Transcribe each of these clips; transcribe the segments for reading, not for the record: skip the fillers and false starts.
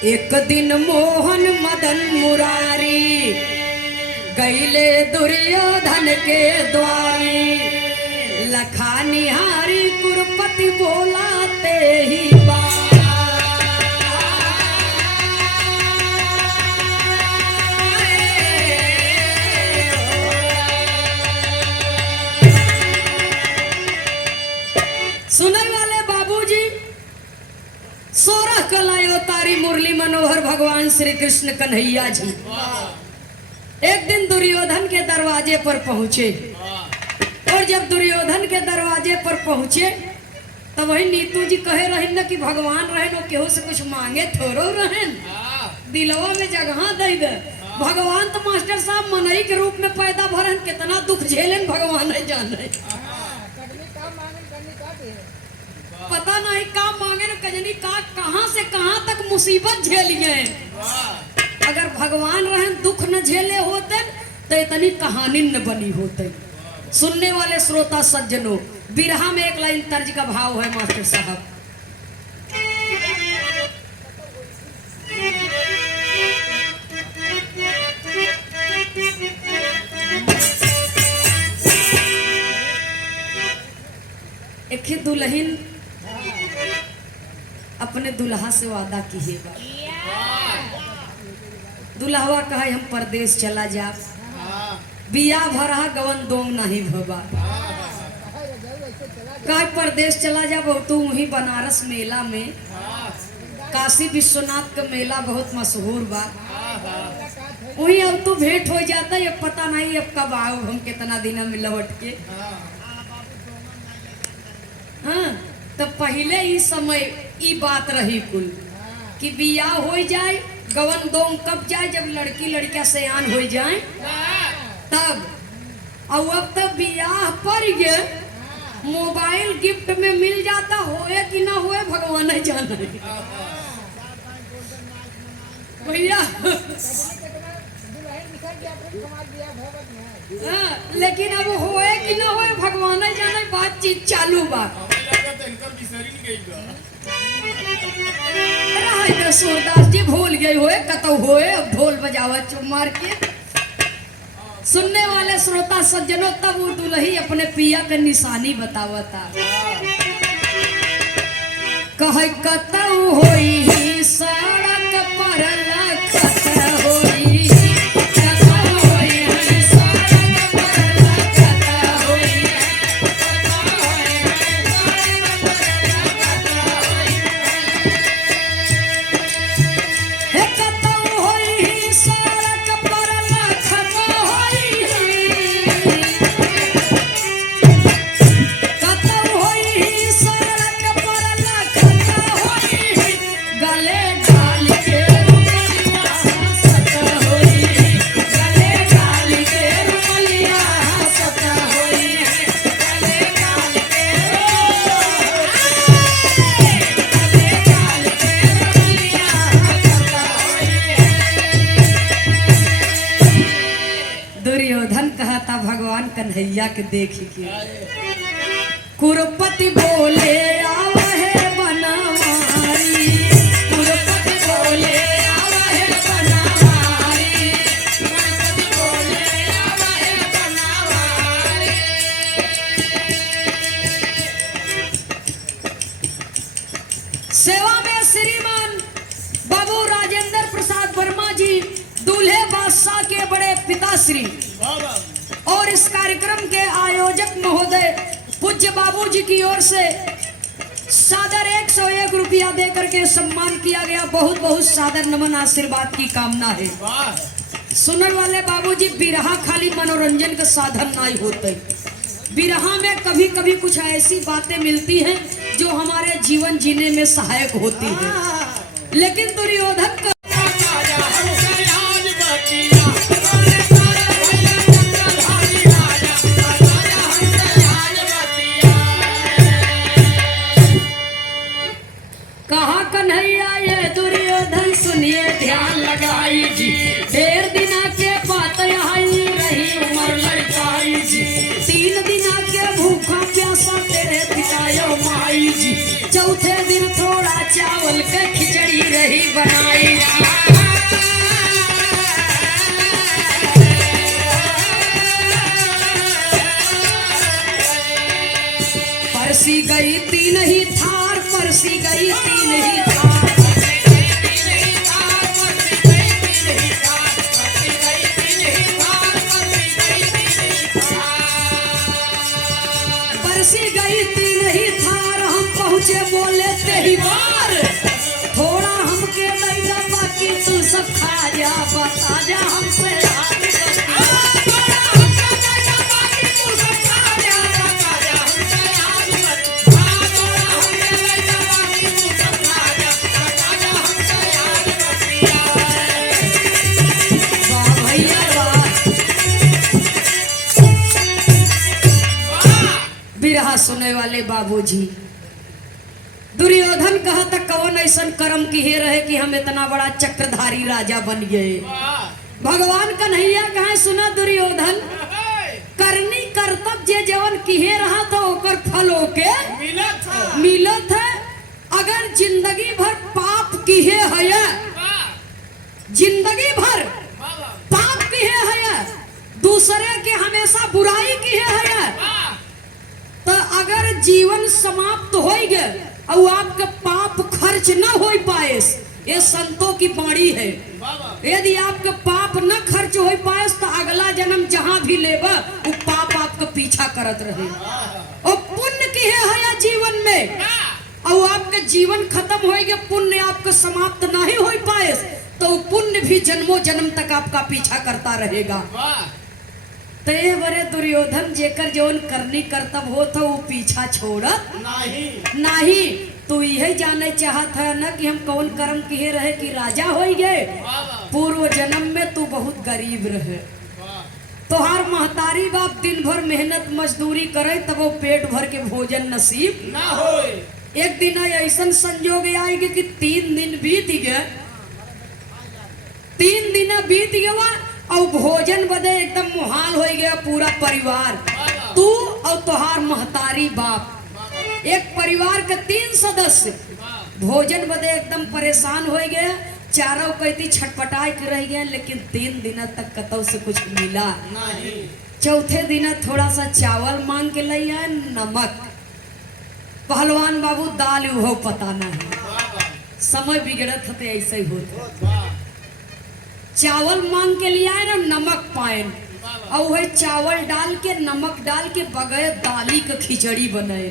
एक दिन मोहन मदन मुरारी गईले दुर्योधन के द्वारी, लखा निहारी कुरपति बोलाते ही सुनने वाले बाबूजी 16 कलायो तारी मुरली मनोहर भगवान श्री कृष्ण कन्हैया जी एक दिन दुर्योधन के दरवाजे पर पहुंचे। और जब दुर्योधन के दरवाजे पर पहुंचे तो वही नीतू जी कहे रहन न कि भगवान रहन वो केहू से कुछ मांगे थोड़ो रहन, दिलवा में जगह दे दे। भगवान तो मास्टर साहब मनई के रूप में पैदा भरन, कितना दुख झेलन भगवान है जाने। पता नहीं का मांगे न कजनी का कहां से कहां तक मुसीबत झेलिए। अगर भगवान रहन दुख न झेले होते तो इतनी कहानी न बनी होते। सुनने वाले श्रोता सज्जनों, बिरहा में एक लाइन तर्ज का भाव है मास्टर साहब। एक दुल्हन अपने दुल्हा से वादा की है, दुल्हवा कहे हम परदेश चला जा, बिया भरा गवन दोम नहीं भबा, कहे परदेश चला जा तू वहीं बनारस मेला में, काशी विश्वनाथ का मेला बहुत मशहूर बा, वहीं अब तो भेंट हो जाता है। अब पता नहीं अब कब आओ हम कितना दिन में लौट के। हाँ तो पहले ही समय ई बात रही कुल कि बियाह हो जाए, गवन दोम कब जाए जब लड़की लड़का सयान हो जाए तब। और अब तब बियाह पर गए, मोबाइल गिफ्ट में मिल जाता, होए कि ना होए भगवान ही जाने भैया। लेकिन अब होए कि ना होए भगवान ही जाने, बातचीत चालू बा। सूरदास जी भूल गए होए कतो होए, अब ढोल बजावा चुप मार के। सुनने वाले श्रोता सज्जनों, तब वो दुल्ही अपने पिया के निशानी बतावता, कहे कतौ होई सड़क पर लखत होई, भगवान कन्हैया के देखी के कुरपति बोले आवहे बनवारी, कुरपति बोले आवहे बनवारी, कुरपति बोले आवहे बनवारी। सेवा में श्रीमान बाबू राजेंद्र प्रसाद वर्मा जी, दूल्हे बादशाह के बड़े पिताश्री और इस कार्यक्रम के आयोजक महोदय पूज्य बाबूजी की ओर से सादर 101 रुपया देकर के सम्मान किया गया। बहुत बहुत सादर नमन आशीर्वाद की कामना है। सुनने वाले बाबूजी, बिरहा खाली मनोरंजन का साधन नहीं होते, बिरहा में कभी कभी कुछ ऐसी बातें मिलती हैं जो हमारे जीवन जीने में सहायक होती है। लेकिन दुर्योधन का कहा कन्हैया ये दुर्योधन सुनिए ध्यान लगाई जी, ढेर दिना के बात आई रही उम्र लड़काई जी, 3 दिना के भूखा प्यासा तेरे पितायो माई जी, चौथे दिन थोड़ा चावल के खिचड़ी रही बनाई गई तीन ही थार। बरसी गई तीन ही थार, हम पहुँचे बोले तेरी बार। थोड़ा हमके दैया बाकी तू सब खा जा, बता जा हमसे हाथ करके। थोड़ा हमके दैया बाकी तू सब खा जा, बता जा हमसे हाथ करके। थोड़ा हमके दैया बाकी तू सब खा जा, बता जा हमसे हाथ करके। वाह भैया वाह। बिरहा सुने वाले बाबूजी, दुर्योधन कहा था कौन ऐसन कर्म किए रहे कि हम इतना बड़ा चक्रधारी राजा बन गए। भगवान कन्हैया कहा सुना दुर्योधन, करनी कर्तव्य जे जवन किए रहा था ओकर फल ओके मिलत है। अगर जिंदगी भर पाप किए है, जिंदगी भर पाप किए है, दूसरे के हमेशा बुराई किए है, तो अगर जीवन समाप्त हो गए और आपका पाप खर्च न हो पाए, ये संतों की बाणी है। यदि आपका पाप न खर्च हो पाए तो अगला जन्म जहां भी लेबा वो पाप आपका पीछा करत रहे। और पुण्य की है जीवन में, और आपका जीवन खत्म हो गया, पुण्य आपका समाप्त नहीं हो पाए तो पुण्य भी जन्मों जन्म तक आपका पीछा करता रहेगा। ते बरे दुर्योधन जेकर जौन करनी कर्तव्य हो था वो पीछा छोड़त नहीं। तू यही जाने चाहत है ना कि हम कौन कर्म किए रहे कि राजा हो गए। पूर्व जन्म में तू बहुत गरीब रहे, तोहार महतारी बाप दिन भर मेहनत मजदूरी करे तब वो पेट भर के भोजन नसीब ना हो। एक दिन ऐसा संजोग आएगा कि 3 दिन बीत गए, 3 दिन बीत गया और भोजन बदे एकदम मुहाल हो गया पूरा परिवार। तू और तुहार महतारी बाप, एक परिवार के 3 सदस्य भोजन बदे एकदम परेशान हो गए। चारों कहती छटपटाए के रह गए, लेकिन 3 दिन तक कतौ से कुछ मिला नहीं। चौथे दिन थोड़ा सा चावल मांग के ले आए, नमक। पहलवान बाबू दाल हो पता नहीं, समय बिगड़त होते ऐसे ही होते। चावल मांग के लिए आए ना, नमक पाए और वह चावल डाल के नमक डाल के बगैर दाली का खिचड़ी बने।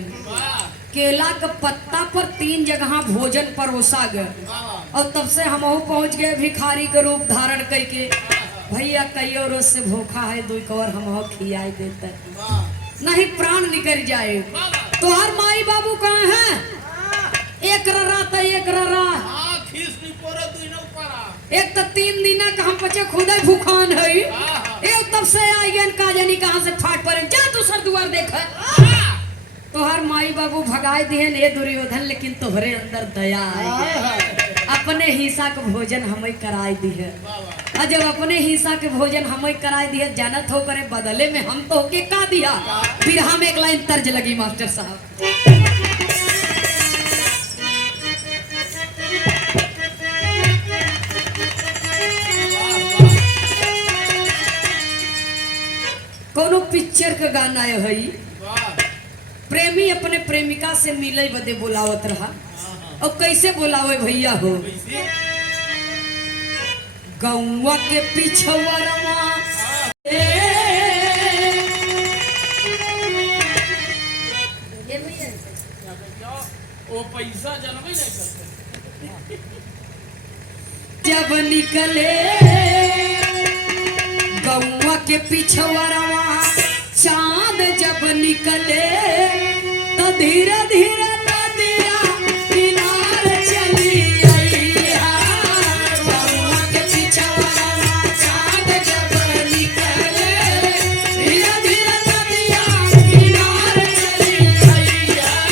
केला का पत्ता पर 3 जगह भोजन परोसा गए और तब से हम पहुंच गए भिखारी का रूप धारण करके। भैया कईयों रोज से भूखा है, 2 कवर हम खियाई देते नहीं प्राण निकल जाए। तो हर माई बाबू कहाँ है? एक ररा तो एक ररा, एक तो 3 दिन का हम बच्चे खुद ही भूखान है। एक तब से आई गए का जानी कहां से फाट पड़े, जा दूसर दुआर देख। तो हर माई बाबू भगाए दिए ने दुर्योधन, लेकिन तोहरे अंदर दया है। अपने हिस्सा का भोजन हमें कराई दी है, और जब अपने हिस्सा के भोजन हमें कराई दी है, जानत हो करे बदले में हम तो के का दिया। बिरहा में एक लाइन तर्ज लगी मास्टर साहब, कोनो पिक्चर का गाना है। प्रेमी अपने प्रेमिका से मिले बदे बोलावत रहा, और कैसे बोलावे भैया हो? गौवा के पिछवरवा वो पैसा जनवे नहीं करते। जब निकले गौवा के पिछवरवा चांद जब निकले, तो धीरे धीरे नदिया किनारे चली आई। गौवा के पिछवरवा चांद जब निकले, धीरे धीरे नदिया किनारे चली आई।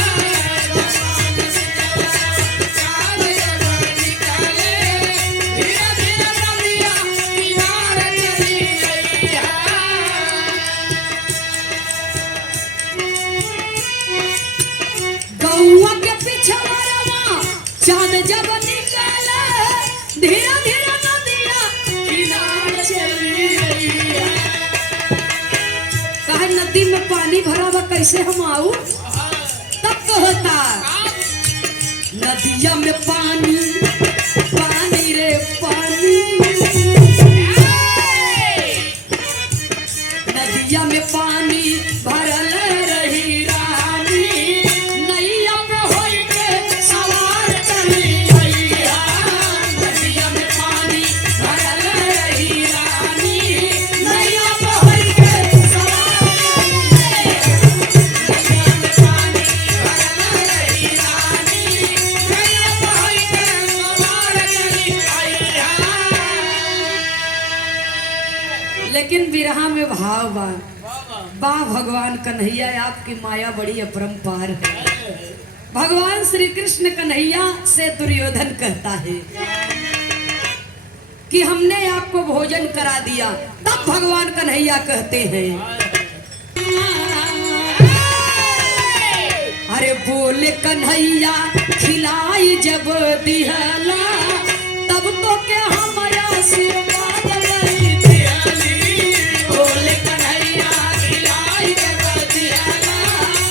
चांद जब निकले, धीरे धीरे नदिया किनारे चली आई। गौवा के पिछवरवा चांद जब निकले, धीरे धीरे नदिया किनारे चली आई। कहे नदी में पानी भरा हुआ कैसे हम आऊ? तब तो होता नदिया में पानी पानी रे पानी, नदिया में पानी भरल रही रानी, नैया में होई के सवार चली अइहा। नदिया में पानी भरल रही रानी, नैया में होई के सवार चली अइहा। नदिया में पानी भरल रही रानी, नैया में होई के सवार चली अइहा। लेकिन विरहा में भाव बा, वाह भगवान कन्हैया आपकी माया बड़ी अपरंपार है। भगवान श्री कृष्ण कन्हैया से दुर्योधन कहता है कि हमने आपको भोजन करा दिया, तब भगवान कन्हैया कहते हैं अरे बोले कन्हैया खिलाई जब दिहला, तब तो क्या हमारा आशीर्वाद नहीं दिहली। बोले कन्हैया खिलाई जब दिहला,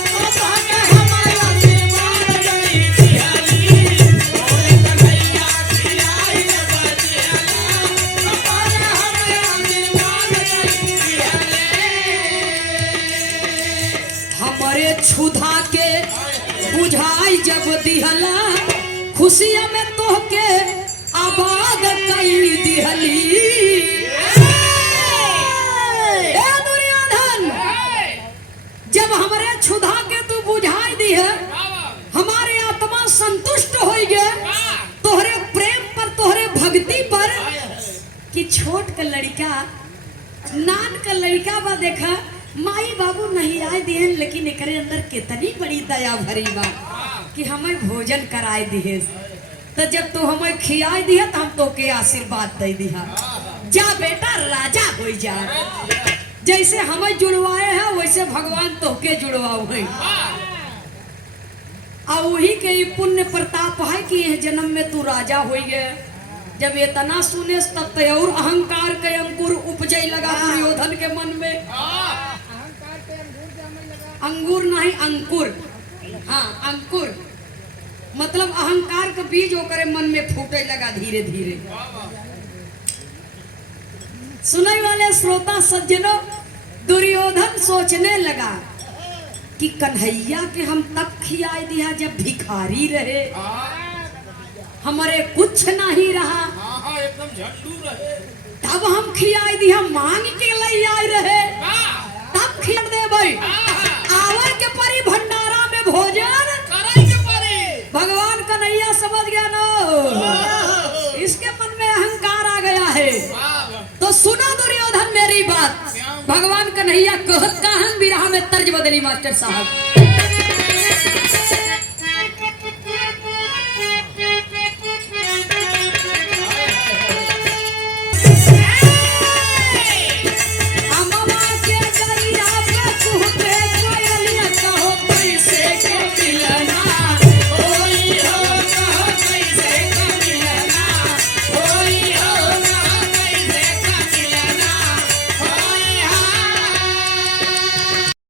तब तो क्या हमारा आशीर्वाद नहीं दिहली। बोले कन्हैया खिलाई जब दिहला, तब तो क्या हमारा आशीर्वाद नहीं दिहली। हमारे क्षुधा के बुझाई जब दिहला, खुशिया में तोहके आबाद कई दिहली। ए दुर्योधन, जब हमारे क्षुधा के तू बुझाई दी है, हमारे आत्मा संतुष्ट हो गए तोहरे प्रेम पर, तोहरे भक्ति पर, कि छोट का लड़का नान का लड़का बा देखा माई बाबू नहीं आए दिए, लेकिन एकरे अंदर कितनी बड़ी दया भरी बा कि हमें भोजन कराए दिए। तो जब तू हमें खियाए दिया तो हम तो के आशीर्वाद दे दिया, जा बेटा राजा हो जा। जैसे हमें जुड़वाए हैं वैसे भगवान तो के जुड़वाओ है। और वही के ये पुण्य प्रताप है कि यह जन्म में तू राजा हो गए। जब इतना सुने तब तो और अहंकार के अंकुर उपजै लगा दुर्योधन के मन में। अंगूर नहीं अंकुर, हाँ अंकुर मतलब अहंकार का बीज ओकरे मन में फूटे लगा धीरे धीरे। सुनने वाले श्रोता सज्जनों, दुर्योधन सोचने लगा कि कन्हैया के हम तब खियाई दिया जब भिखारी रहे, हमारे कुछ नहीं रहा, एकदम झंडू रहे, तब हम खियाई दिया मांग के ले आए रहे, तब खिया दे भाई आवर के परी भंडारा में भोजन करे के परी। भगवान कन्हैया समझ गया नो, इसके मन में अहंकार आ गया है। तो सुनो दुर्योधन मेरी बात, भगवान कन्हैया कहत का हम विरह में तर्ज बदली मास्टर साहब।